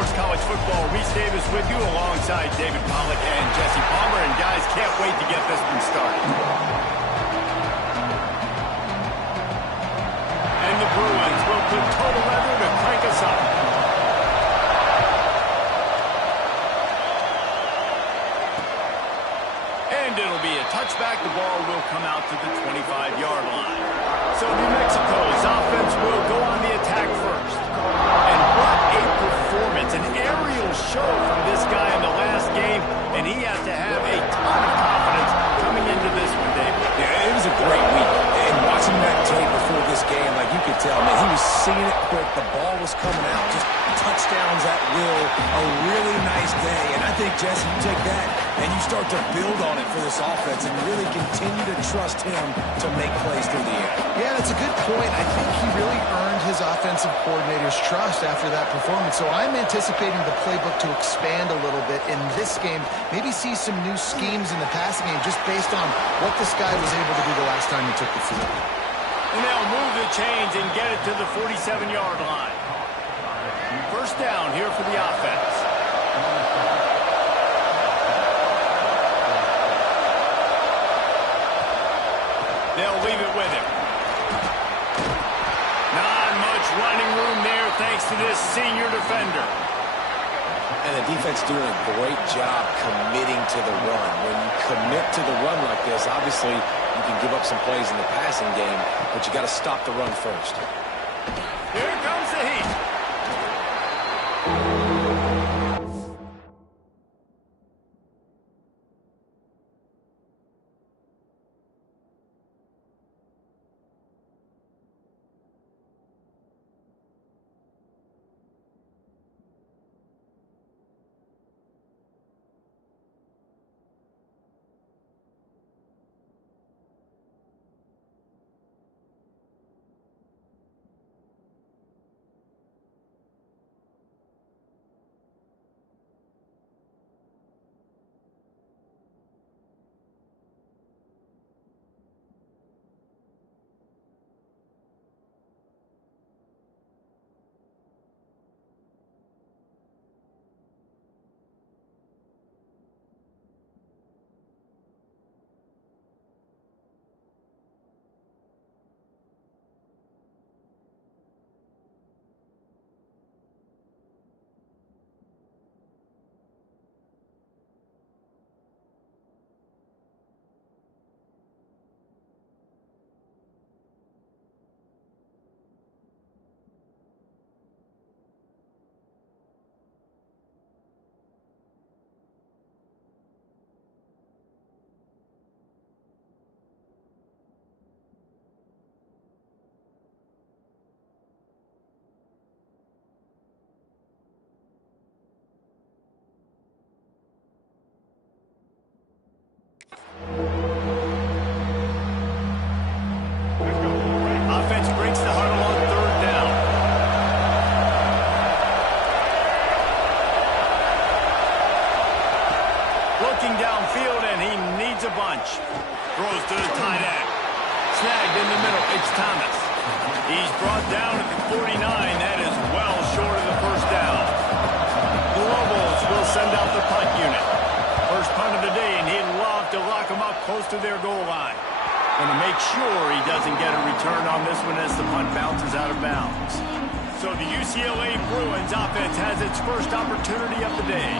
Sports College Football. Reese Davis with you alongside David Pollack and Jesse Palmer. And guys, can't wait to get this one started. And the Bruins will put total leather to crank us up. And it'll be a touchback. The ball will come out to the 25-yard line. So New Mexico's offense will go on the attack first. And what a performance, an aerial show from this guy in the last game, and he has to have a ton of confidence coming into this one, David. Yeah, it was a great week. And watching that tape before this game, like you could tell, man, he was seeing it quick. The ball was coming out, just touchdowns at will. A really nice day. And I think, Jesse, you take that and you start to build on it for this offense and really continue to trust him to make plays through the air. Yeah, that's a good point. I think he really earned his offensive coordinator's trust after that performance. So I'm anticipating the playbook to expand a little bit in this game. Maybe see some new schemes in the passing game just based on what this guy was able to do the last time he took the field. And they'll move the chains and get it to the 47-yard line. First down here for the offense. They'll leave it with him. Not much running room there thanks to this senior defender. And the defense doing a great job committing to the run. When you commit to the run like this, obviously you can give up some plays in the passing game, but you got to stop the run first. Here comes the heat. Offense breaks the huddle on third down. Looking downfield, and he needs a bunch. Throws to the tight end. Snagged in the middle. It's Thomas. He's brought down at the 49. That is well short of the first down. The Lobos will send out the punt unit. First punt of the day, and he'd love to lock them up close to their goal line. And to make sure he doesn't get a return on this one as the punt bounces out of bounds. So the UCLA Bruins offense has its first opportunity of the day.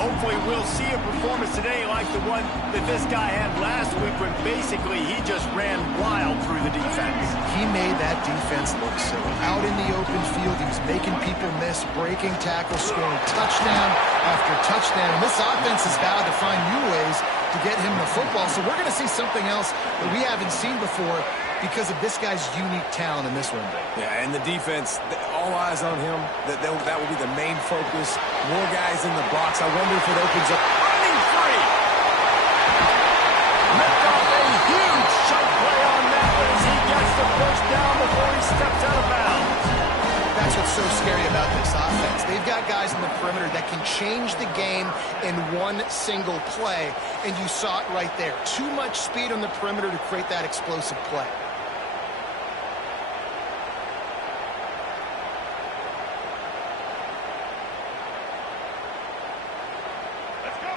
Hopefully we'll see a performance today like the one that this guy had last week when basically he just ran wild through the defense. He made that defense look silly. Out in the open field, he was making people miss, breaking tackles, scoring touchdown after touchdown. And this offense has vowed to find new ways to get him the football. So we're going to see something else that we haven't seen before because of this guy's unique talent in this one. Yeah, and the defense, all eyes on him. That will be the main focus. More guys in the box. I wonder if it opens up. Running free. Lift off a huge shot play on that as he gets the first down before he steps out of bounds. That's what's so scary about this offense. They've got guys in the perimeter that can change the game in one single play, and you saw it right there. Too much speed on the perimeter to create that explosive play.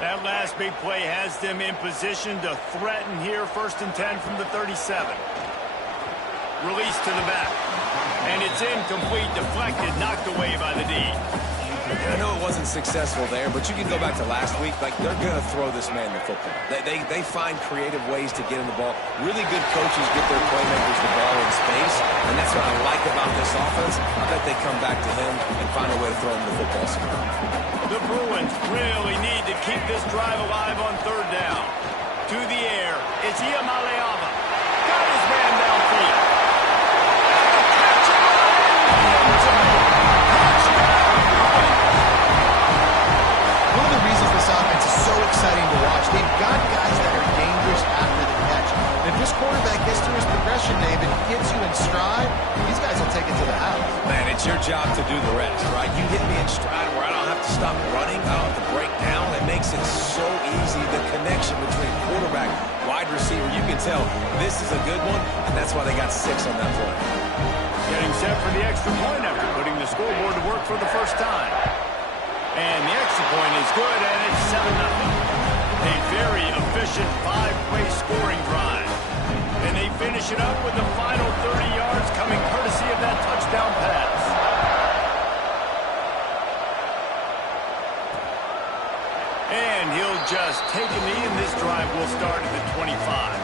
That last big play has them in position to threaten here, 1st and 10 from the 37. Release to the back. And it's incomplete, deflected, knocked away by the D. I know it wasn't successful there, but you can go back to last week. Like, they're going to throw this man the football. They find creative ways to get him the ball. Really good coaches get their playmakers the ball in space, and that's what I like about this offense. I bet they come back to him and find a way to throw him the football somehow. The Bruins really need to keep this drive alive on 3rd down. To the air, it's Iamaleava. Got his man downfield. One of the reasons this offense is so exciting to watch, they've got guys that are dangerous after the catch. And if this quarterback gets to his progression, David, gets you in stride, these guys will take it to the house. Man, it's your job to do the rest, right? You hit me in stride where I don't have to stop running. I don't have to break down. It makes it so easy, the connection between quarterback, wide receiver. You can tell this is a good one, and that's why they got 6 on that play. Getting set for the extra point after putting the scoreboard to work for the first time. And the extra point is good, and it's 7-0. A very efficient 5-play scoring drive. And they finish it up with the final 30 yards coming courtesy of that touchdown pass. And he'll just take a knee, and this drive will start at the 25.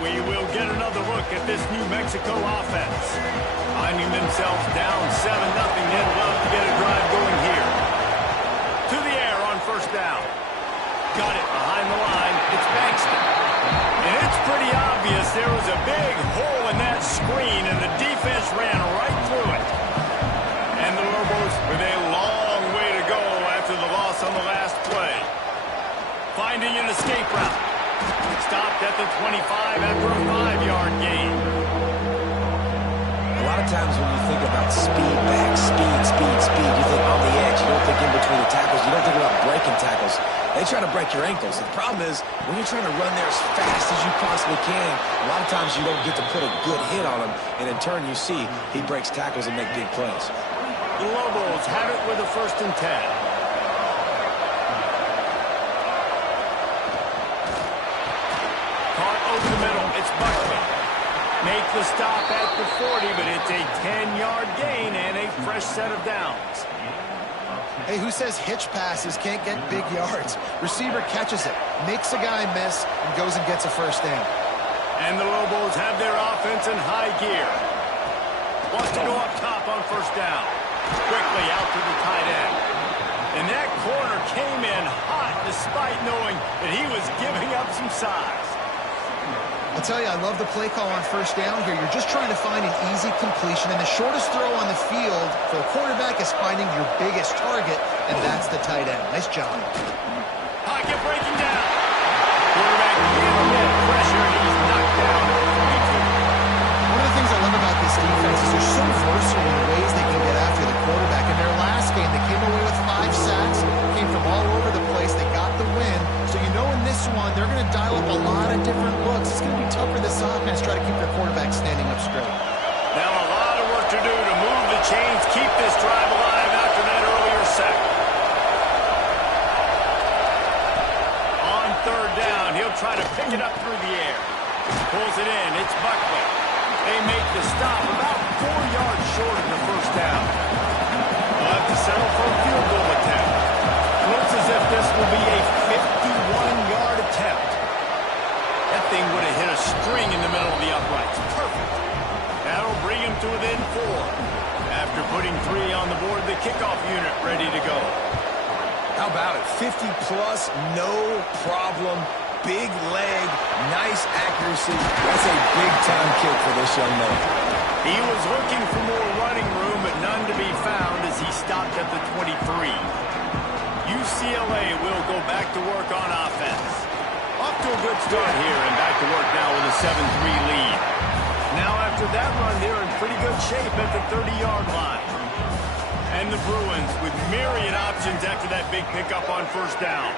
We will get another look at this New Mexico offense. Finding themselves down 7-0, they'd love to get a drive going here. To the air on 1st down. Got it behind the line. It's Bankston. And it's pretty obvious there was a big hole in that screen, and the defense ran right through it. And the Lobos with a long way to go after the loss on the last play. Finding an escape route. Stopped at the 25 after a 5-yard gain. A lot of times when you think about speed back, speed, you think on the edge. You don't think in between the tackles. You don't think about breaking tackles. They try to break your ankles. The problem is when you're trying to run there as fast as you possibly can, a lot of times you don't get to put a good hit on him, and in turn you see he breaks tackles and make big plays. The Lobos have it with a 1st and 10. Over the middle, it's Buckley. Make the stop at the 40, but it's a 10-yard gain and a fresh set of downs. Hey, who says hitch passes can't get big yards? Receiver catches it, makes a guy miss, and goes and gets a 1st down. And the Lobos have their offense in high gear. Wants to go up top on 1st down. Quickly out to the tight end. And that corner came in hot despite knowing that he was giving up some size. I'll tell you, I love the play call on 1st down here. You're just trying to find an easy completion, and the shortest throw on the field for the quarterback is finding your biggest target, and that's the tight end. Nice job. Pocket breaking down. Quarterback giving that pressure, and he's knocked down. One of the things I love about this defense is they're so versatile in the ways they can get after the quarterback. In their last game, they came away with 5 sacks, came from all over the place. They got the win. So you know in this one, they're going to dial up a lot of different looks. It's going to be tough for this offense to try to keep their quarterback standing up straight. Now a lot of work to do to move the chains, keep this drive alive after that earlier sack. On 3rd down, he'll try to pick it up through the air. Pulls it in. It's Buckley. They make the stop about 4 yards short of the 1st down. They'll have to settle for a field goal attempt. Looks as if this will be a 51-yard attempt. That thing would have hit a string in the middle of the uprights. Perfect. That'll bring him to within 4. After putting 3 on the board, the kickoff unit ready to go. How about it? 50-plus, no problem. Big leg, nice accuracy. That's a big-time kick for this young man. He was looking for more running room, but none to be found as he stopped at the 23. UCLA will go back to work on offense. Off to a good start here and back to work now with a 7-3 lead. Now after that run, they're in pretty good shape at the 30-yard line. And the Bruins with myriad options after that big pickup on 1st down.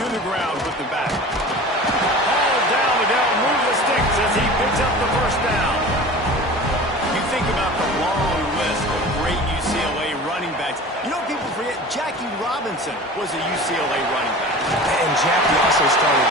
To the ground with the back. All down the down, move the sticks as he picks up the 1st down. You think about the long list of great UCLA running backs. You know, people area. Jackie Robinson was a UCLA running back. And Jackie also started...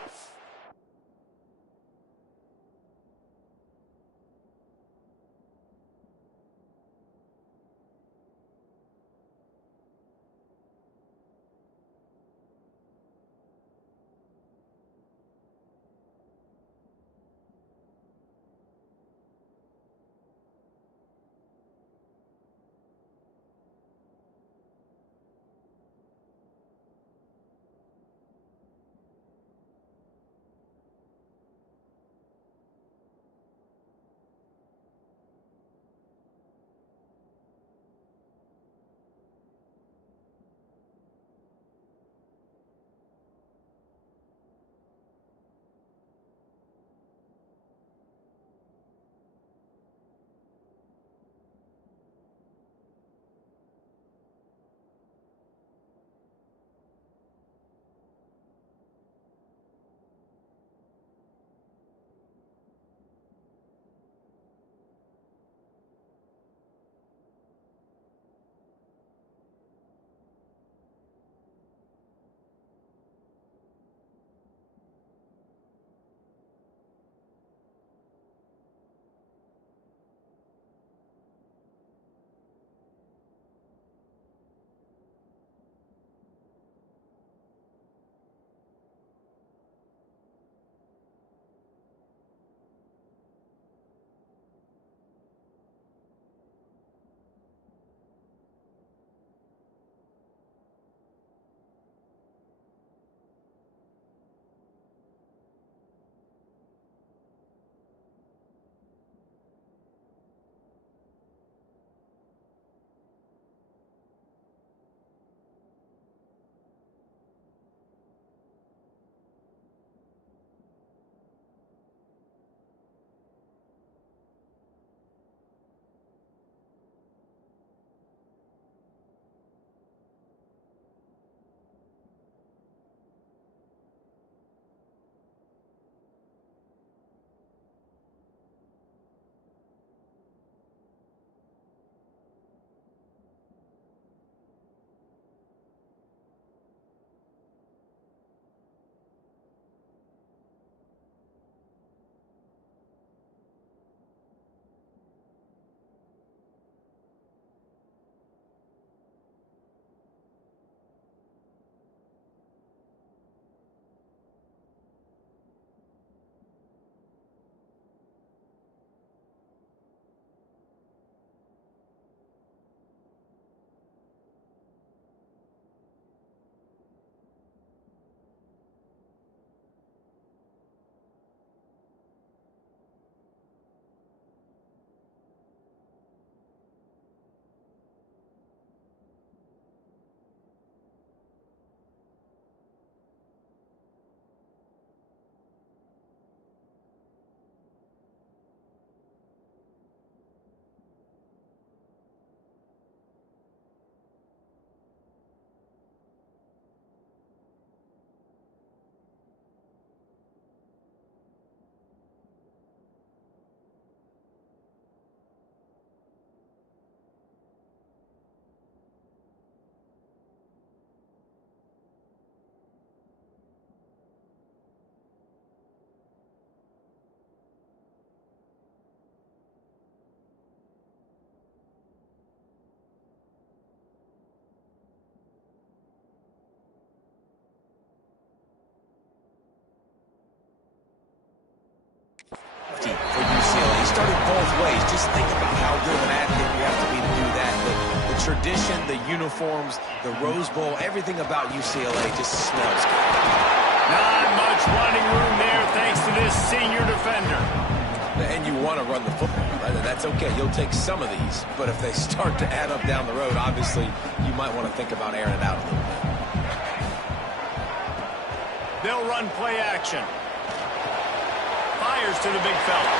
For UCLA. He started both ways. Just think about how good of an athlete you have to be to do that. The tradition, the uniforms, the Rose Bowl, everything about UCLA just smells good. Not much running room there thanks to this senior defender. And you want to run the football. That's okay. You'll take some of these. But if they start to add up down the road, obviously you might want to think about airing it out a little bit. They'll run play action. Fires to the big fella.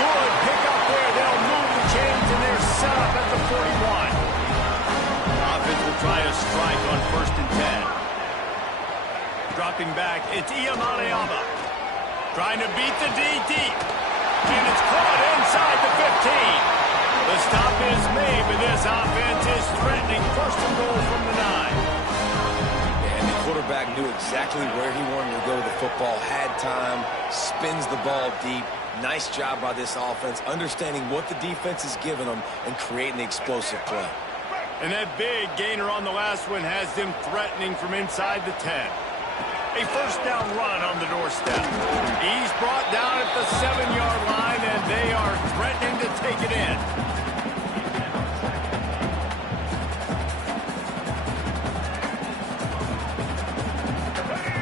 Good pick up there. They'll move the chains, and they're set up at the 41. Offense will try a strike on 1st and 10. Dropping back, it's Iyamaleava. Trying to beat the D deep. And it's caught inside the 15. The stop is made, but this offense is threatening 1st and quarterback knew exactly where he wanted to go with the football, had time, spins the ball deep. Nice job by this offense, understanding what the defense is giving them and creating the explosive play. And that big gainer on the last one has them threatening from inside the 10. A first down run on the doorstep. He's brought down at the 7-yard line, and they are threatening to take it in.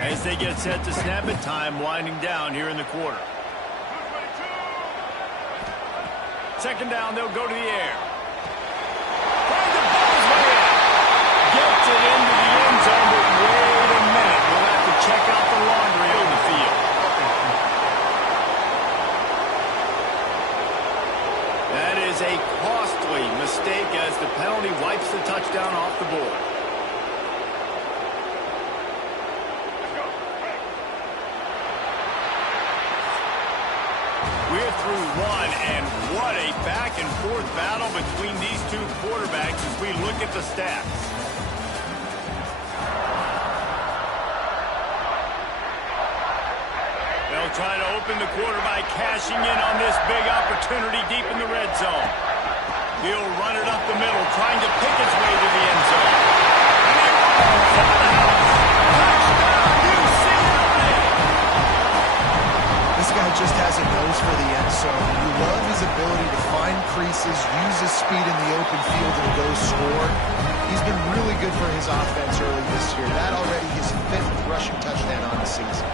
As they get set to snap it, time winding down here in the quarter. Second down, they'll go to the air. Trying to ball his way in. Gets it into the end zone, but wait a minute. We'll have to check out the laundry on the field. That is a costly mistake as the penalty wipes the touchdown off the board. We're through one, and what a back-and-forth battle between these two quarterbacks as we look at the stats. They'll try to open the quarter by cashing in on this big opportunity deep in the red zone. He'll run it up the middle, trying to pick his way to the end zone. And he runs for the house. Touchdown, UCLA! This guy just has a nose for the end zone. You love his ability to find creases, use his speed in the open field, and go score. He's been really good for his offense early this year. That already his 5th rushing touchdown on the season.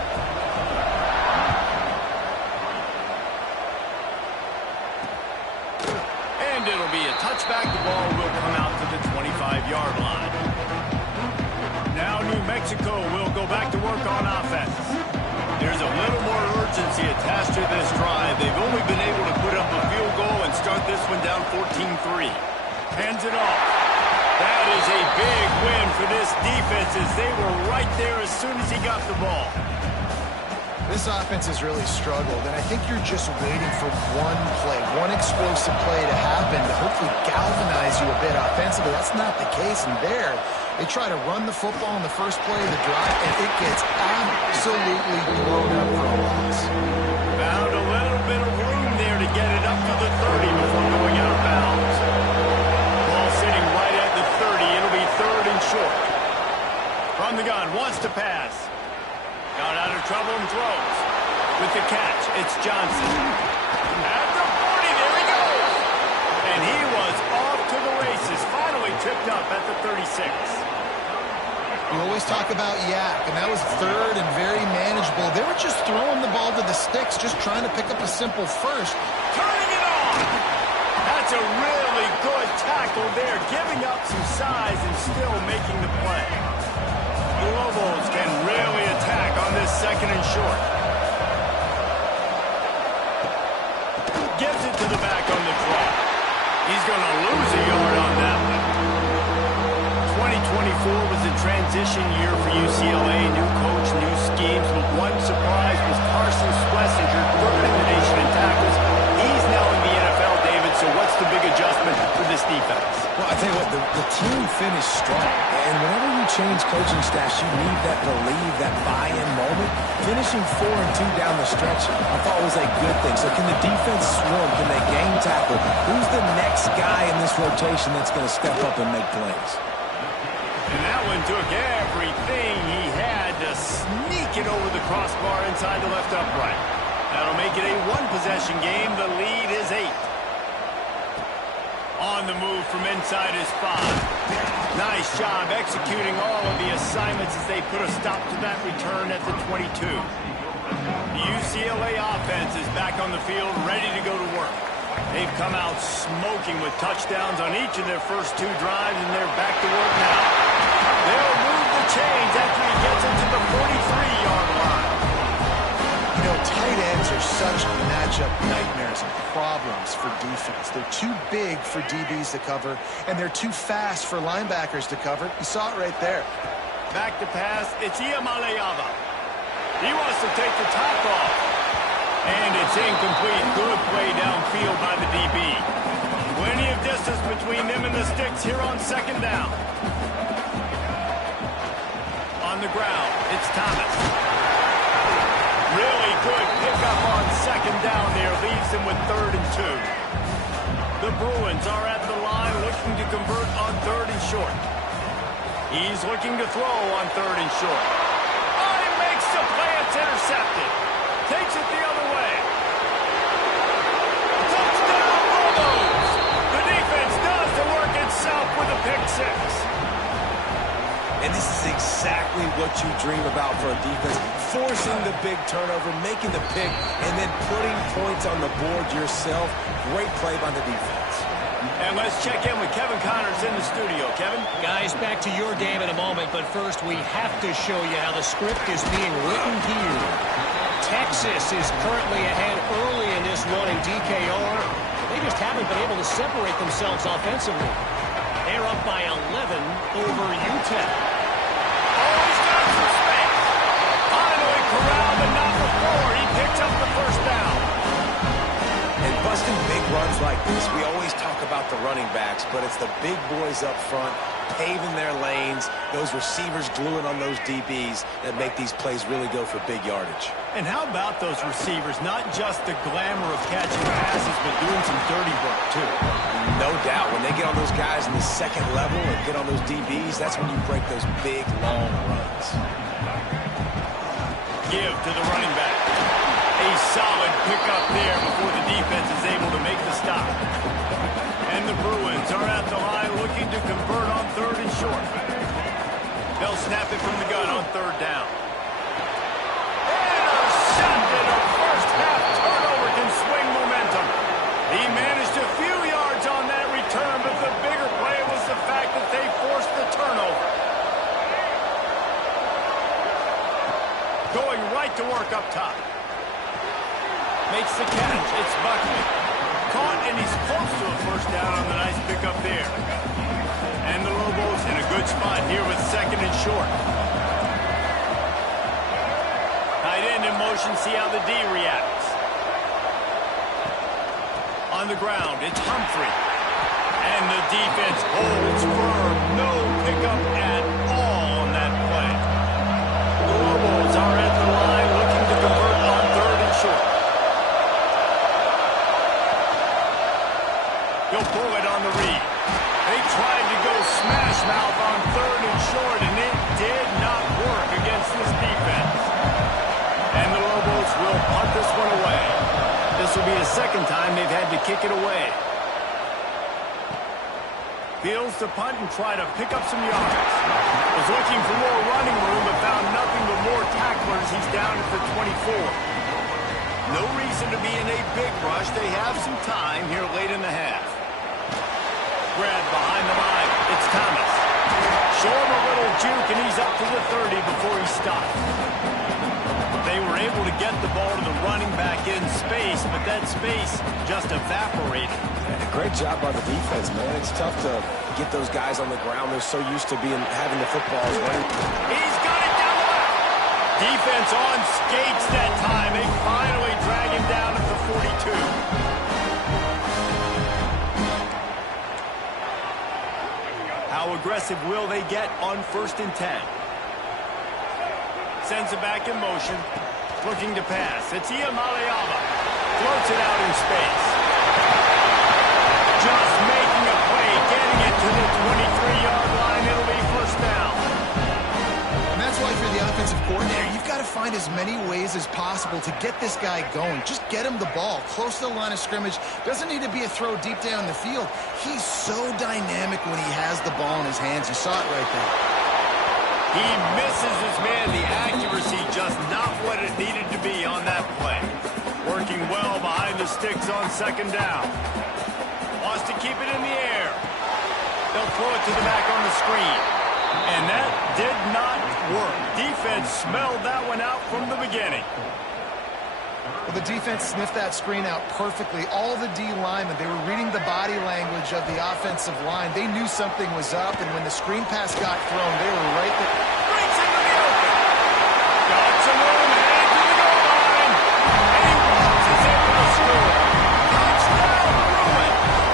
And it'll be a touchback. The ball will come out to the 25-yard line. Now New Mexico will go back to work on offense. There's a little more urgency attached to this drive. They've only been able to put up a field goal and start this one down 14-3. Hands it off. That is a big win for this defense as they were right there as soon as he got the ball. This offense has really struggled, and I think you're just waiting for one play, one explosive play to happen to hopefully galvanize you a bit offensively. That's not the case, and there, they try to run the football in the first play of the drive, and it gets absolutely blown up for a loss. Found a little bit of room there to get it up to the 30 before going out of bounds. Ball sitting right at the 30. It'll be 3rd and short. From the gun, wants to pass. Got out of trouble and throws. With the catch, it's Johnson. At the 40, there he goes. And he was off to the races. Finally tripped up at the 36. You always talk about yak, and that was 3rd and very manageable. They were just throwing the ball to the sticks, just trying to pick up a simple first. Turning it on. That's a really good tackle there, giving up some size and still making the play. The Lobos can really attack on this 2nd and short. Gives it to the back on the draw. He's going to lose a yard on that one. 2024 was a transition year for UCLA. New coach, new schemes, but one surprise was Carson Schlesinger, 3rd in the nation in tackles. He's now in the NFL, David, so what's the big adjustment for this defense? Well, I tell you what, the team finished strong. And whenever you change coaching staffs, you need that believe, that buy-in moment. Finishing 4-2 down the stretch, I thought was a good thing. So can the defense swarm? Can they game tackle? Who's the next guy in this rotation that's going to step up and make plays? And that one took everything he had to sneak it over the crossbar inside the left upright. That'll make it a 1-possession game. The lead is 8. On the move from inside his 5. Nice job executing all of the assignments as they put a stop to that return at the 22. The UCLA offense is back on the field, ready to go to work. They've come out smoking with touchdowns on each of their first 2 drives, and they're back to work now. They'll move the chains after he gets into the 43-yard line. You know, tight ends are such matchup nightmares and problems for defense. They're too big for DBs to cover, and they're too fast for linebackers to cover. You saw it right there. Back to pass, it's Iamaleava. He wants to take the top off. And it's incomplete. Good play downfield by the DB. Plenty of distance between them and the sticks here on 2nd down. On the ground. It's Thomas. Really good pickup on second down there. Leaves him with 3rd and 2. The Bruins are at the line looking to convert on 3rd and short. He's looking to throw on 3rd and short. Oh, he makes the play. It's intercepted. Takes it the other way. Touchdown, Lobos! The defense does the work itself with a pick 6. And this is exactly what you dream about for a defense. Forcing the big turnover, making the pick, and then putting points on the board yourself. Great play by the defense. And let's check in with Kevin Connors in the studio. Kevin? Guys, back to your game in a moment, but first we have to show you how the script is being written here. Texas is currently ahead early in this one in DKR. They just haven't been able to separate themselves offensively. They're up by 11 over UTEP. Oh, he's got some space. Finally corralled, but not before. He picks up the first down. And busting big runs like this, we always talk about the running backs, but it's the big boys up front, paving their lanes, those receivers gluing on those DBs that make these plays really go for big yardage. And how about those receivers? Not just the glamour of catching passes, but doing some dirty work, too. No doubt. When they get on those guys in the second level and get on those DBs, that's when you break those big, long runs. Give to the running back. A solid pickup there before the defense is able to make the stop. And the Bruins are at the line looking to convert on 3rd and short. They'll snap it from the gun on 3rd down. Intercepted. A first half turnover can swing momentum. He managed a few yards on that return, but the bigger play was the fact that they forced the turnover. Going right to work up top. Makes the catch. It's Buckley. Caught, and he's close to a first down on the nice pickup there. And the Lobos in a good spot here with 2nd and short. Tight end in motion. See how the D reacts. On the ground, it's Humphrey. And the defense holds firm. No pickup at all on that play. The Lobos are at the line looking to convert on 3rd and short. He'll pull it on the read. They tried to go smash mouth on 3rd and short, and it did not work against this defense. And the Lobos will punt this one away. This will be the 2nd time they've had to kick it away. Fields to punt and try to pick up some yards. Was looking for more running room, but found nothing but more tacklers. He's down for 24. No reason to be in a big rush. They have some time here late in the half. Grab behind the line. It's Thomas. Show him a little juke, and he's up to the 30 before he stops. They were able to get the ball to the running back in space, but that space just evaporated. And a great job by the defense, man. It's tough to get those guys on the ground. They're so used to having the footballs running. He's got it down the left. Defense on skates that time. They finally drag him down at the 42. How aggressive will they get on 1st and 10? Sends it back in motion. Looking to pass. It's Iamaleava. Floats it out in space. Just making a play. Getting it to the 23-yard line. It'll be first down. And that's why if you're the offensive coordinator, you've got to find as many ways as possible to get this guy going. Just get him the ball close to the line of scrimmage. Doesn't need to be a throw deep down the field. He's so dynamic when he has the ball in his hands. You saw it right there. He misses his man. The accuracy just not what it needed to be on that play. Working well behind the sticks on 2nd down. Wants to keep it in the air. They'll throw it to the back on the screen. And that did not work. Defense smelled that one out from the beginning. Well, the defense sniffed that screen out perfectly. All the D linemen, they were reading the body language of the offensive line. They knew something was up, and when the screen pass got thrown, they were right there. Breaks into the open. Got some room, headed to the goal line. And he walks his able to score. Touchdown, Bruins.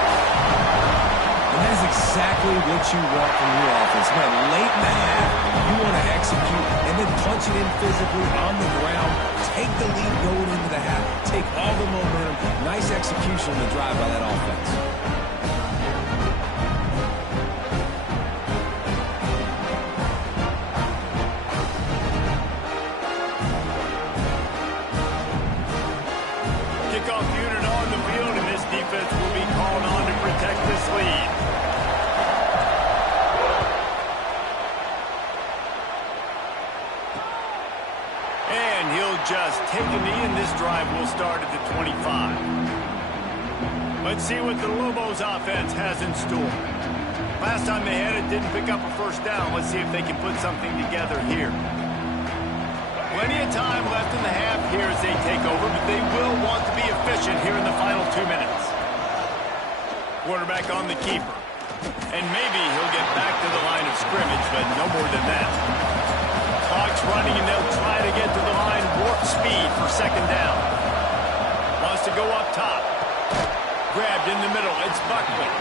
And that is exactly exactly what you want from your offense. Man, late in the half, you want to execute and then punch it in physically on the ground. Take the lead going into the half. Take all the momentum. Nice execution on the drive by that offense. Kickoff unit on the field, and this defense will be called on to protect this lead. And he'll just take a knee, and this drive will start at the 25. Let's see what the Lobos offense has in store. Last time they had it, didn't pick up a first down. Let's see if they can put something together here. Plenty of time left in the half here as they take over, but they will want to be efficient here in the final 2 minutes. Quarterback on the keeper. And maybe he'll get back to the line of scrimmage, but no more than that. Clock's running, and they'll try to get to the line warp speed for second down. Wants to go up top. Grabbed in the middle. It's Buckley.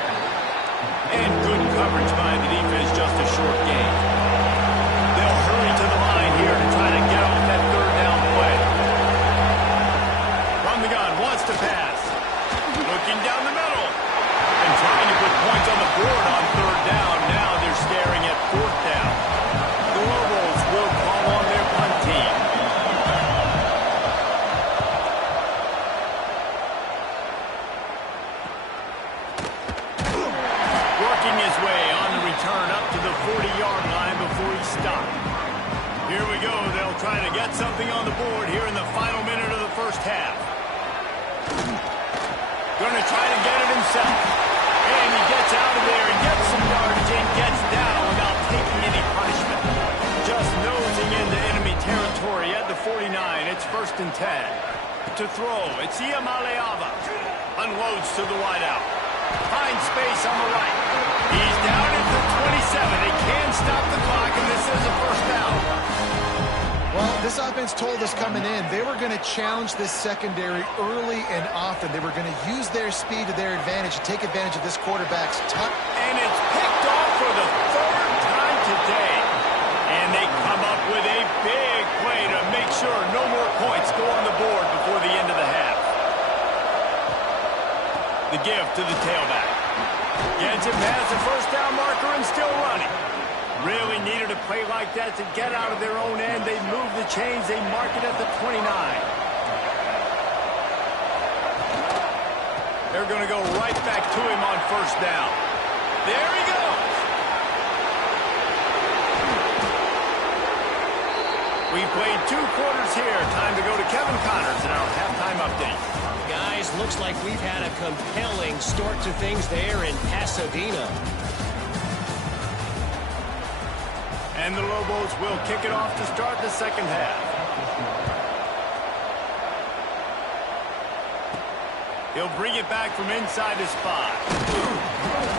And good coverage by the defense, just a short gain. They'll hurry to the line here to try to get off that third down play. From the gun, wants to pass. Looking down the middle. And trying to put points on the board on third down. Now they're staring at fourth down. The Lobos will call on their punt team. Working his way on the return up to the 40-yard line before he stopped. Here we go. They'll try to get something on the board here in the final minute of the first half. Going to try to get it himself. And he gets out of there and gets some yardage and gets down without taking any punishment. Just nosing into enemy territory at the 49. It's 1st and 10. To throw, it's Iamaleava. Unloads to the wideout. Finds space on the right. He's down at the 27. They can stop the clock, and this is a first down. Well, this offense told us coming in they were going to challenge this secondary early and often. They were going to use their speed to their advantage and take advantage of this quarterback's tuck. And it's picked off for the third time today. And they come up with a big play to make sure no more points go on the board before the end of the half. The give to the tailback. Gets it past the first down marker and still running. Really needed a play like that to get out of their own end. They move the chains. They mark it at the 29. They're going to go right back to him on first down. There he goes. We played 2 quarters here. Time to go to Kevin Connors in our halftime update. Guys, looks like we've had a compelling start to things there in Pasadena. And the Lobos will kick it off to start the second half. He'll bring it back from inside his spot.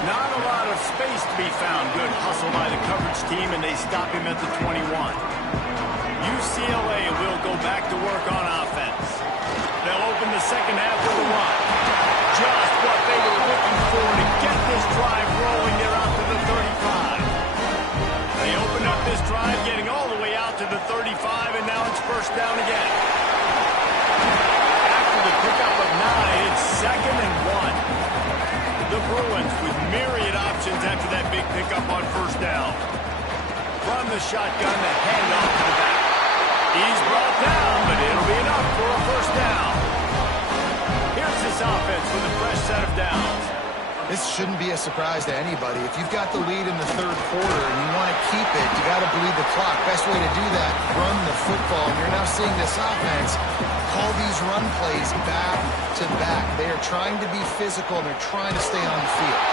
Not a lot of space to be found. Good hustle by the coverage team, and they stop him at the 21. UCLA will go back to work on offense. They'll open the second half with a run. Just what they were looking for to get this drive rolling. They're out to the 35. They open up this drive, getting all the way out to the 35, and now it's first down again. After the pickup of 9, it's 2nd and 1. The Bruins with myriad options after that big pickup on first down. From the shotgun, the handoff to the back. He's brought down, but it'll be enough for a first down. Here's this offense with a fresh set of downs. This shouldn't be a surprise to anybody. If you've got the lead in the third quarter and you want to keep it, you got to bleed the clock. Best way to do that, run the football. And you're now seeing this offense call these run plays back to back. They are trying to be physical, and they're trying to stay on the field.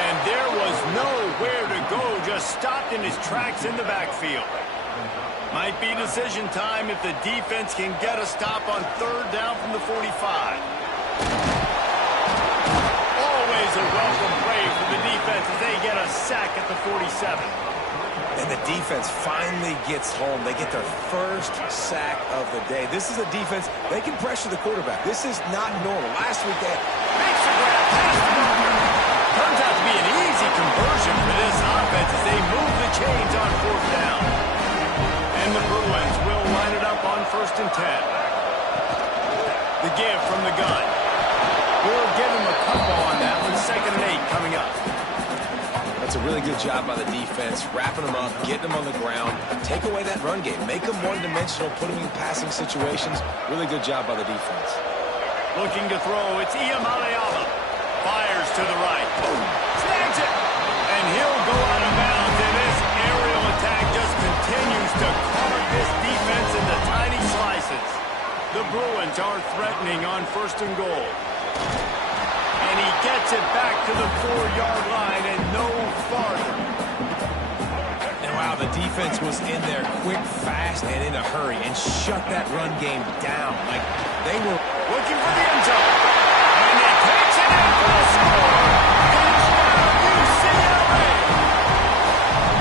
And there was nowhere to go, just stopped in his tracks in the backfield. Might be decision time if the defense can get a stop on third down from the 45. Always a welcome play for the defense as they get a sack at the 47. And the defense finally gets home. They get their first sack of the day. This is a defense, they can pressure the quarterback. This is not normal. Last week they makes the grab, pass the marker. Turns out to be an easy conversion for this offense as they move the chains on 4th down. And the Bruins will line it up on 1st and 10. The give from the gun. We'll give him a couple on that one. 2nd and 8 coming up. That's a really good job by the defense, wrapping them up, getting them on the ground. Take away that run game. Make them one-dimensional, put them in passing situations. Really good job by the defense. Looking to throw, it's Iamaleava. Fires to the right. Snags it. And he'll go out of bounds. And this aerial attack just continues to carve this defense into tiny slices. The Bruins are threatening on 1st and goal. And he gets it back to the 4-yard line and no farther. And wow, the defense was in there quick, fast, and in a hurry and shut that run game down. Like they were looking for the end zone. And he takes it in for the score. Touchdown, UCLA.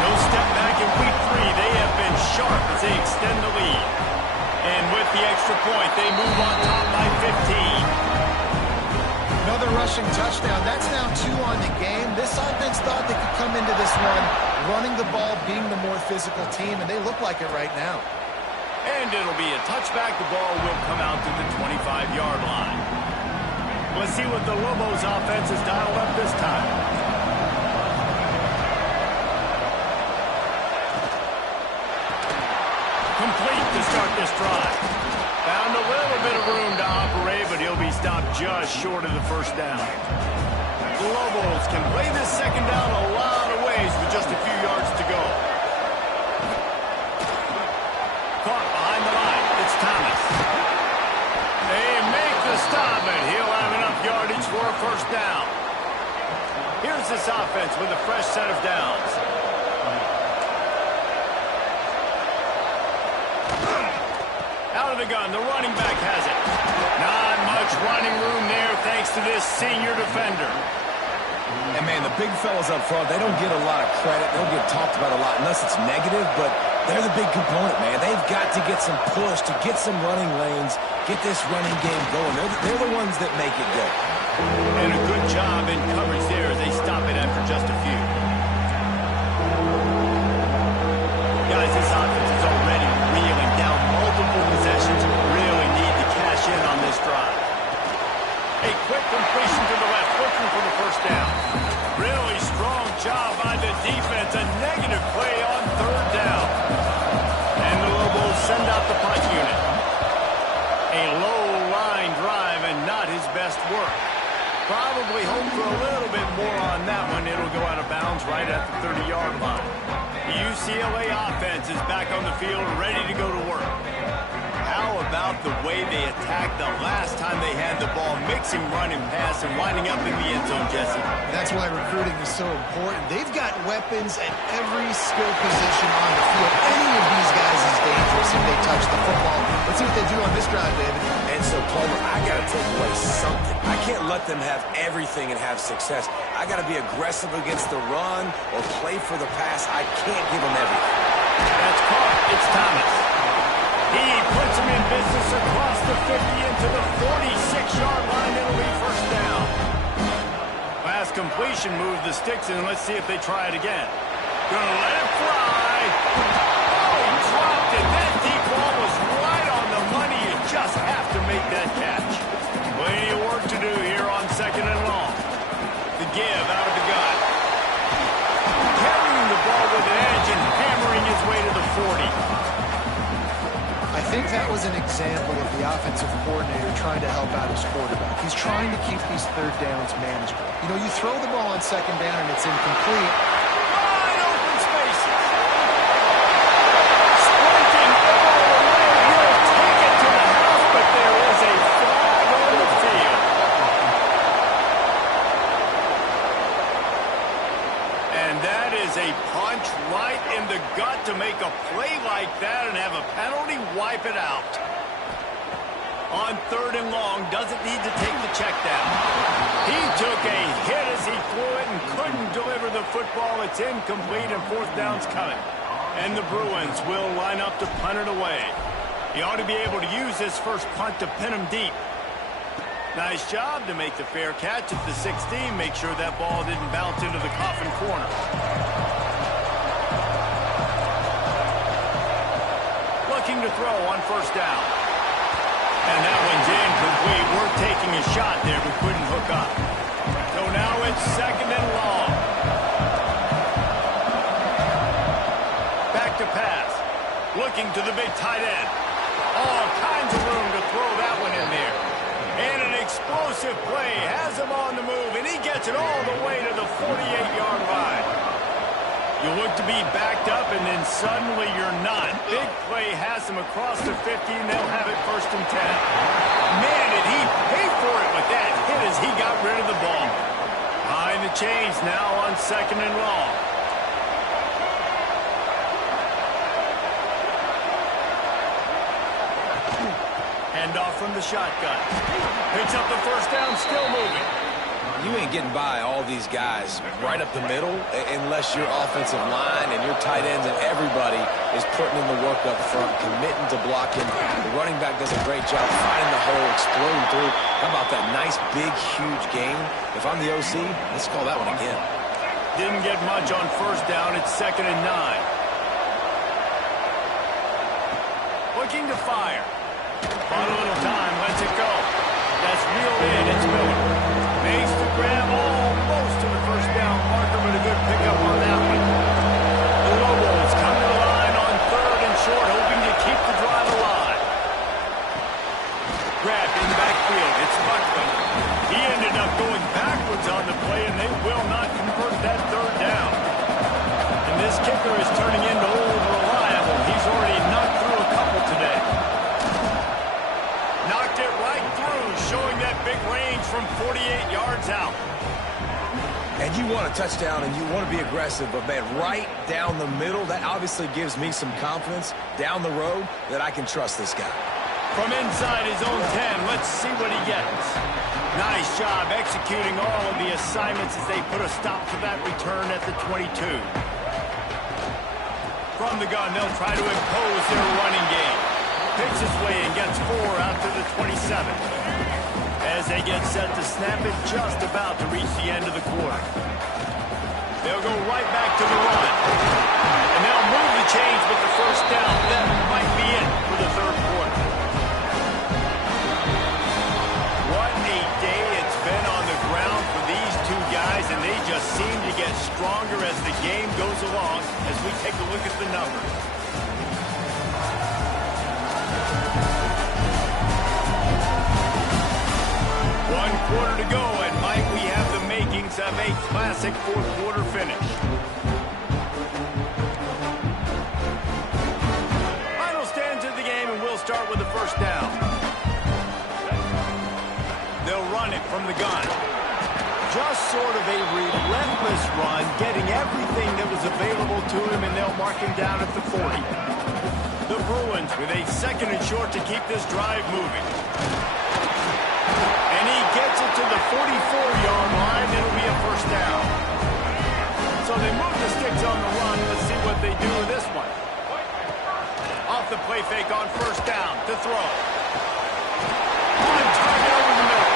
No step back in week 3. They have been sharp as they extend the lead. And with the extra point, they move on top by 15. Another rushing touchdown. That's now 2 on the game. This offense thought they could come into this one running the ball, being the more physical team, and they look like it right now. And it'll be a touchback. The ball will come out to the 25-yard line. Let's see what the Lobos offense has dialed up this time. Complete to start this drive. Found a little bit of room to operate, but he'll be stopped just short of the 1st down. The Lobos can play this 2nd down a lot of ways with just a few yards to go. Caught behind the line. It's Thomas. They make the stop, and he'll have enough yardage for a 1st down. Here's this offense with a fresh set of downs. Out of the gun, the running back has it. Not much running room there thanks to this senior defender. And, man, the big fellas up front, they don't get a lot of credit. They don't get talked about a lot unless it's negative, but they're the big component, man. They've got to get some push, to get some running lanes, get this running game going. They're the ones that make it go. And a good job in coverage there as they stop it after just a few. Guys, this offense is already reeling down multiple possessions. Really need to cash in on this drive. A quick completion to the left, looking for the 1st down. Really strong job by the defense. A negative play on 3rd down. And the Lobos send out the punt unit. A low line drive and not his best work. Probably hope for a little bit more on that one. It'll go out of bounds right at the 30-yard line. The UCLA offense is back on the field, ready to go to work. How about the way they attacked the last time they had the ball, mixing run and pass and winding up in the end zone, Jesse? That's why recruiting is so important. They've got weapons at every skill position on the field. Any of these guys is dangerous if they touch the football. Let's see what they do on this drive, David. And so, Palmer, I got to take away something. I can't let them have everything and have success. I got to be aggressive against the run or play for the pass. I can't give them everything. That's caught. It's Thomas. He puts him in business across the 50 into the 46-yard line. It'll be 1st down. Pass completion, move the sticks, and let's see if they try it again. Gonna let it fly. Oh, he dropped it. That deep ball was right on the money. You just have to make that catch. Plenty of work to do here on 2nd and long. The give out of the gun. Carrying the ball with an edge and hammering his way to the 40. I think that was an example of the offensive coordinator trying to help out his quarterback. He's trying to keep these 3rd downs manageable. You know, you throw the ball on 2nd down and it's incomplete. Wide open spaces. Sprinting all the way. He'll take it to the house, but there is a flag on the field. And that is a punch right in the gut to make a play like that and have a penalty wipe it out. On 3rd and long, doesn't need to take the check down. He took a hit as he threw it and couldn't deliver the football. It's incomplete and 4th down's coming. And the Bruins will line up to punt it away. He ought to be able to use this first punt to pin him deep. Nice job to make the fair catch at the 16. Make sure that ball didn't bounce into the coffin corner. Looking to throw on first down. And that one's incomplete. We're taking a shot there, but couldn't hook up. So now it's second and long. Back to pass. Looking to the big tight end. All kinds of room to throw that one in there. And an explosive play has him on the move, and he gets it all the way to the 48-yard line. You look to be backed up, and then suddenly you're not. Big play has him across the 50, and they'll have it first and 10. Man, did he pay for it with that hit as he got rid of the ball. Behind the chains now on second and long. Handoff from the shotgun. Picks up the first down, still moving. You ain't getting by all these guys right up the middle unless your offensive line and your tight ends and everybody is putting in the work up front, committing to blocking. The running back does a great job finding the hole, exploding through. How about that nice, big, huge gain? If I'm the OC, let's call that one again. Didn't get much on first down. It's second and 9. Looking to fire. Bought a little time, lets it go. That's reeled in, it's Miller. Makes the grab almost to the first down marker, but a good pickup on that one. The Lobos come to the line on third and short, hoping to keep the drive alive. Grabbed in the backfield, it's Buckland. He ended up going backwards on the play, and they will not convert that third down. And this kicker is turning into old reliable. He's already knocked through a couple today. Knocked it right through, showing that big range from 48 yards out. And you want a touchdown and you want to be aggressive, but man, right down the middle, that obviously gives me some confidence down the road that I can trust this guy. From inside his own 10, let's see what he gets. Nice job executing all of the assignments as they put a stop to that return at the 22. From the gun, they'll try to impose their running game. Picks his way and gets 4 out to the 27. As they get set to snap it, just about to reach the end of the quarter. They'll go right back to the run. And they'll move the chains with the first down. That might be it for the third quarter. What a day it's been on the ground for these two guys, and they just seem to get stronger as the game goes along as we take a look at the numbers. One quarter to go, and Mike, we have the makings of a classic fourth quarter finish. Final stands of the game, and we'll start with the first down. They'll run it from the gun. Just sort of a relentless run, getting everything that was available to him, and they'll mark him down at the 40. The Bruins with a second and short to keep this drive moving. And he gets it to the 44-yard line. It'll be a first down. So they move the sticks on the run. Let's see what they do with this one. Off the play fake on first down to throw. On target over the middle.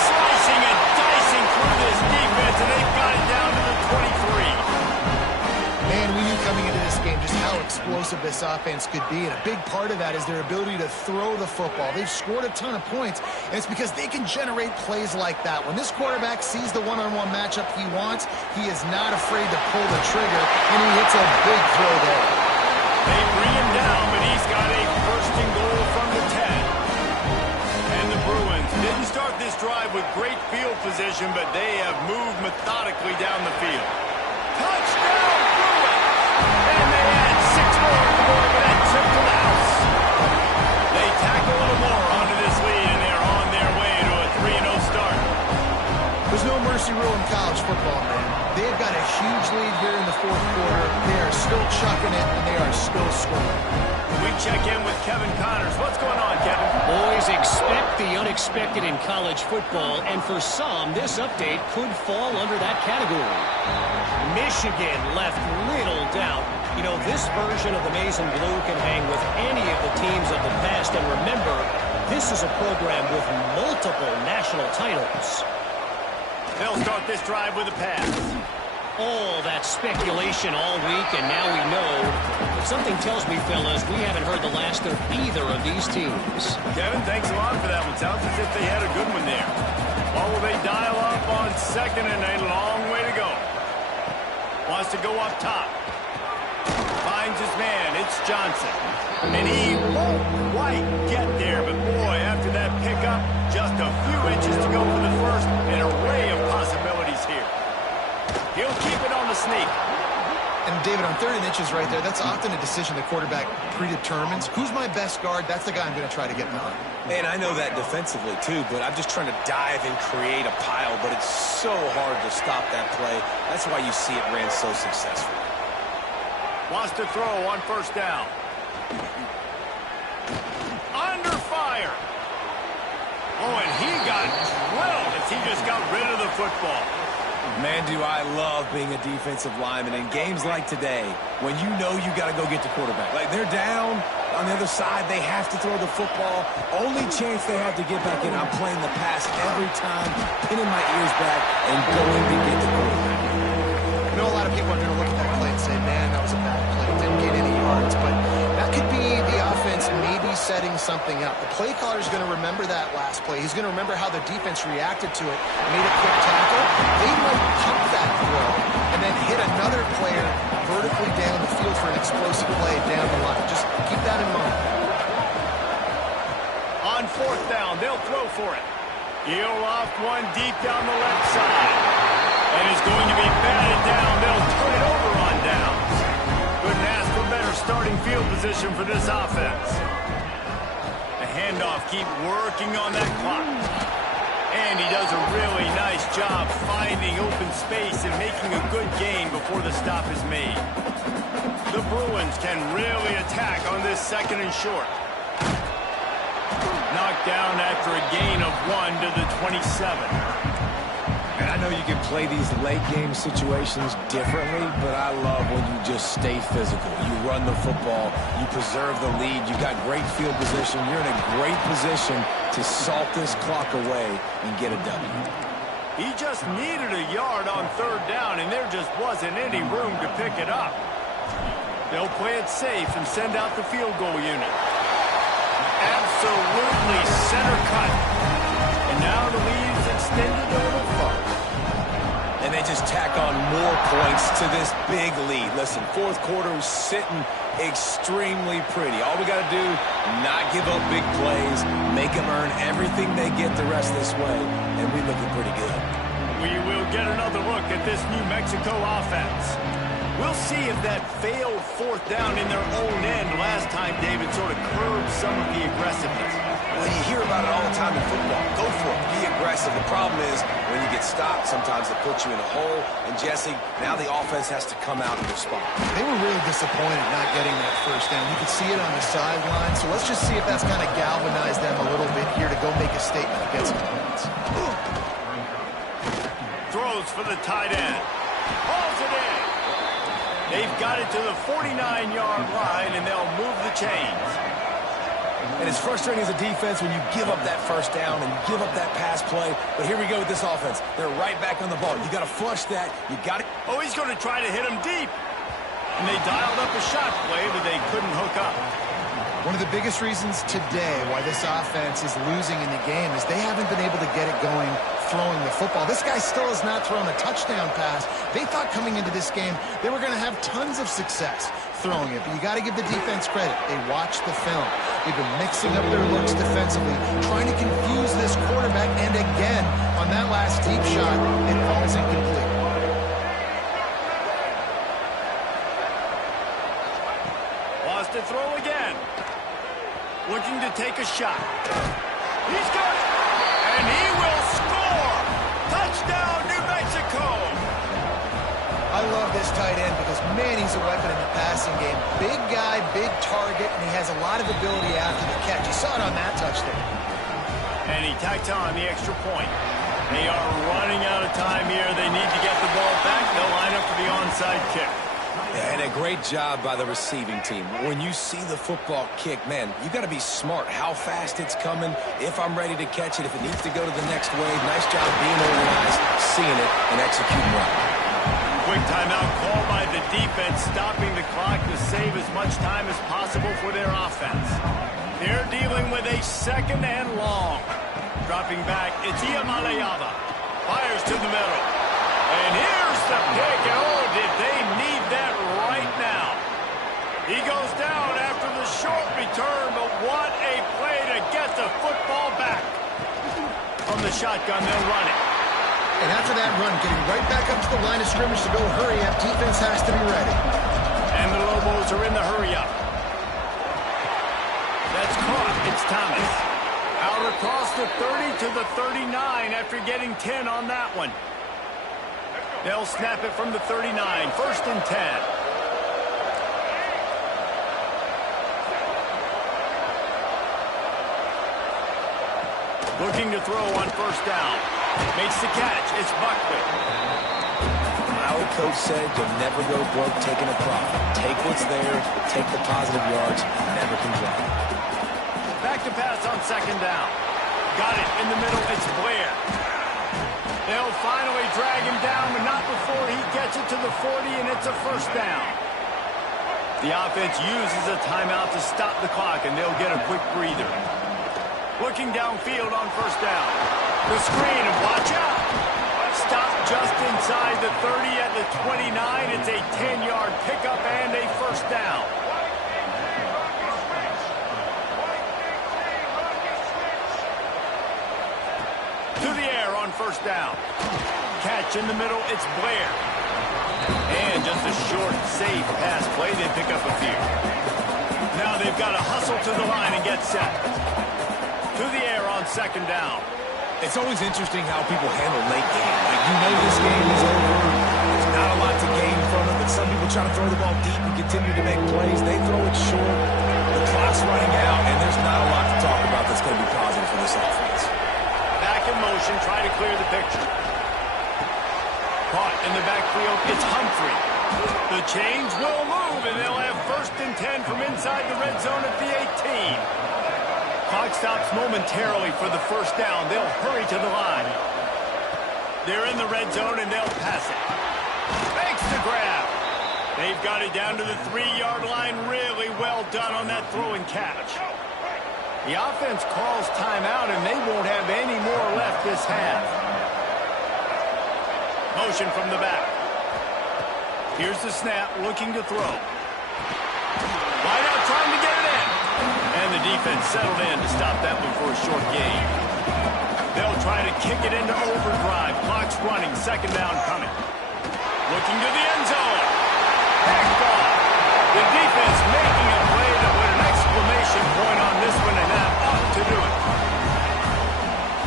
Slicing and dicing through this defense, and they've got it down to the 23. Man, we knew coming into this game just how explosive this offense could be, and a big part of that is their ability to throw the football. They've scored a ton of points, and it's because they can generate plays like that. When this quarterback sees the one-on-one matchup he wants, he is not afraid to pull the trigger, and he hits a big throw there. They bring him down, but he's got a first and goal from the 10. And the Bruins didn't start this drive with great field position, but they have moved methodically down the field. Touchdown, Bruins! And they add 6 more on the board with that trip to the house. They tack a little more onto this lead, and they're on their way to a 3-0 start. There's no mercy rule in college football, man. They've got a huge lead here in the fourth quarter. They are still chucking it, and they are still scoring. We check in with Kevin Connors. What's going on, Kevin? Boys, expect the unexpected in college football, and for some, this update could fall under that category. Michigan left little doubt. You know, this version of the Maize and Blue can hang with any of the teams of the past, and remember, This is a program with multiple national titles. They'll start this drive with a pass. All that speculation all week, and now we know. But something tells me, fellas, we haven't heard the last of either of these teams. Kevin, thanks a lot for that one. Sounds as if they had a good one there. What will they dial up on second and a long way to go? Wants to go up top. Finds his man. It's Johnson. And he won't quite get there. But, boy, after that pickup, just a few inches to go for the first. An array of possibilities here. He'll keep it on the sneak. And, David, on 3rd and inches right there, that's often a decision the quarterback predetermines. Who's my best guard? That's the guy I'm going to try to get on. And I know that defensively, too, but I'm just trying to dive and create a pile, but it's so hard to stop that play. That's why you see it ran so successfully. Wants to throw on 1st down. Under fire. Oh, and he got drilled as he just got rid of the football. Man, do I love being a defensive lineman in games like today when you know you got to go get the quarterback. Like, they're down on the other side. They have to throw the football. Only chance they have to get back in. I'm playing the pass every time, pinning my ears back and going to get the quarterback. I know a lot of people are going to look at that play and say, man, that was a bad play. Didn't get any yards. But that could be the offense maybe setting something up. The play caller is going to remember that last play. He's going to remember how the defense reacted to it, made a quick tackle. They might pump that throw and then hit another player vertically down the field for an explosive play down the line. Just keep that in mind. On 4th down, they'll throw for it. He'll off one deep down the left side. And it's going to be batted down. They'll turn it over on downs. Couldn't ask for better starting field position for this offense. The handoff, keep working on that clock. And he does a really nice job finding open space and making a good gain before the stop is made. The Bruins can really attack on this 2nd and short. Knocked down after a gain of 1 to the 27. And I know you can play these late game situations differently, but I love when you just stay physical. You run the football, you preserve the lead, you got great field position, you're in a great position to salt this clock away and get a W. He just needed a yard on 3rd down, and there just wasn't any room to pick it up. They'll play it safe and send out the field goal unit. Absolutely center cut. And now the lead is extended a little far. And they just tack on more points to this big lead. Listen, 4th quarter is sitting extremely pretty. All we got to do, not give up big plays, make them earn everything they get the rest this way, and we're looking pretty good. We will get another look at this New Mexico offense. We'll see if that failed 4th down in their own end last time, David, sort of curbed some of the aggressiveness. Well, you hear about it all the time in football. Go for it. Be aggressive. The problem is when you get stopped, sometimes it puts you in a hole. And, Jesse, now the offense has to come out and respond. They were really disappointed not getting that 1st down. You could see it on the sideline. So let's just see if that's kind of galvanized them a little bit here to go make a statement against the points. Throws for the tight end. Hauls it in. They've got it to the 49-yard line, and they'll move the chains. And it's frustrating as a defense when you give up that 1st down and give up that pass play. But here we go with this offense. They're right back on the ball. You got to flush that. You got to. Oh, he's going to try to hit him deep. And they dialed up a shot play, but they couldn't hook up. One of the biggest reasons today why this offense is losing in the game is they haven't been able to get it going throwing the football. This guy still has not thrown a touchdown pass. They thought coming into this game they were going to have tons of success throwing it, but you got to give the defense credit. They watched the film. They've been mixing up their looks defensively, trying to confuse this quarterback, and again, on that last deep shot, it falls incomplete. Wants to throw again. Looking to take a shot. He's got it. And he will score. Touchdown, New Mexico. I love this tight end because, man, he's a weapon in the passing game. Big guy, big target, and he has a lot of ability after the catch. You saw it on that touchdown. And he tacked on the extra point. They are running out of time here. They need to get the ball back. They'll line up for the onside kick. And a great job by the receiving team. When you see the football kick, man, you got to be smart how fast it's coming, if I'm ready to catch it, if it needs to go to the next wave. Nice job being organized, seeing it, and executing well. Quick timeout called by the defense, stopping the clock to save as much time as possible for their offense. They're dealing with a second and long. Dropping back, it's Iamaleava. Fires to the middle. And here's the pick. And oh, did they need that right now. He goes down after the short return, but what a play to get the football back. From the shotgun, they'll run it. And after that run, getting right back up to the line of scrimmage to go hurry up, defense has to be ready. And the Lobos are in the hurry up. That's caught. It's Thomas. Out across the 30 to the 39 after getting 10 on that one. They'll snap it from the 39. First and 10. Looking to throw on first down. Makes the catch. It's Buckley. Our coach said you'll never go broke taking a profit. Take what's there, take the positive yards, never complain. Back to pass on second down. Got it in the middle. It's Blair. They'll finally drag him down, but not before he gets it to the 40, and it's a first down. The offense uses a timeout to stop the clock, and they'll get a quick breather. Looking downfield on first down. The screen, and watch out. Stop just inside the 30 at the 29. It's a 10-yard pickup and a first down. To the air on first down. Catch in the middle, it's Blair. And just a short, safe pass play. They pick up a few. Now they've got to hustle to the line and get set. To the air on second down. It's always interesting how people handle late game. Like, you know this game is over. There's not a lot to gain from it, but some people try to throw the ball deep and continue to make plays. They throw it short. The clock's running out, and there's not a lot to talk about that's going to be positive for this offense. Back in motion, try to clear the picture. Caught in the backfield, it's Humphrey. The chains will move, and they'll have first and 10 from inside the red zone at the 18. Clock stops momentarily for the first down. They'll hurry to the line. They're in the red zone, and they'll pass it. Makes the grab. They've got it down to the 3-yard line. Really well done on that throw and catch. The offense calls timeout, and they won't have any more left this half. Motion from the back. Here's the snap, looking to throw. Wide out, trying to get it in. And the defense settled in to stop that one for a short gain. They'll try to kick it into overdrive. Clock's running, second down coming. Looking to the end zone. Picked off. The defense making a play to put an exclamation point on this one, and that ought to do it.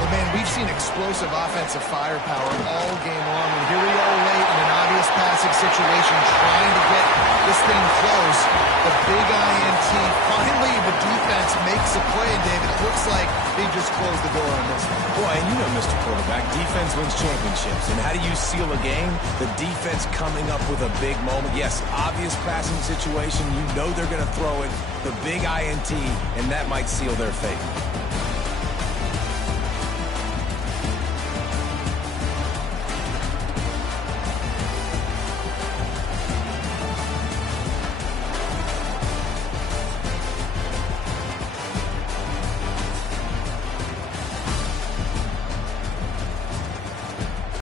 Well, man, we've seen explosive offensive firepower all game long, and here we are late in an obvious passing situation trying to get this thing close. The big INT, finally the defense makes a play, and David, it looks like they just closed the door on this one. Boy, and you know, Mr. Quarterback, defense wins championships. And how do you seal a game? The defense coming up with a big moment. Yes, obvious passing situation. You know they're going to throw it. The big INT, and that might seal their fate.